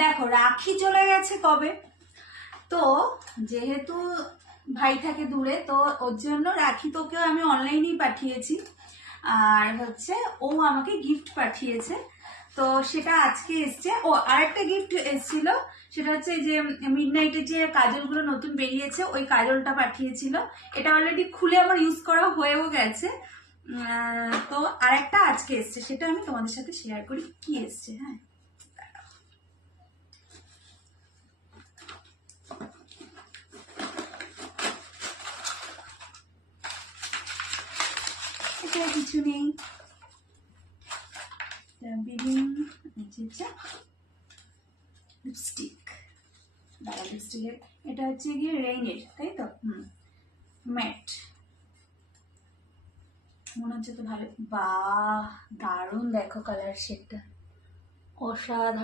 দেখো রাখি চলে গেছে কবে, তো যেহেতু ভাই থাকে দূরে, তো ওর জন্য রাখি তোকেও আমি অনলাইনেই পাঠিয়েছি, আর হচ্ছে ও আমাকে গিফট পাঠিয়েছে। তো সেটা আজকে এসছে। ও আরেকটা গিফট এসেছিল, সেটা হচ্ছে যে মিডনাইটের যে কাজলগুলো নতুন বেরিয়েছে ওই কাজলটা পাঠিয়েছিল। এটা অলরেডি খুলে আমার ইউজ করা হয়েও গেছে। তো আরেকটা আজকে এসছে, সেটা আমি তোমাদের সাথে শেয়ার করি কি এসছে। হ্যাঁ, এটা কিছু নেই। লিপস্টিক, দাঁড়া, লিপস্টিকের এটা হচ্ছে গিয়ে রেইনের, তাই তো? ম্যাট, মনে হচ্ছে তো ভালো। বাহ, দারুণ, দেখো কালার শেডটা অসাধারণ।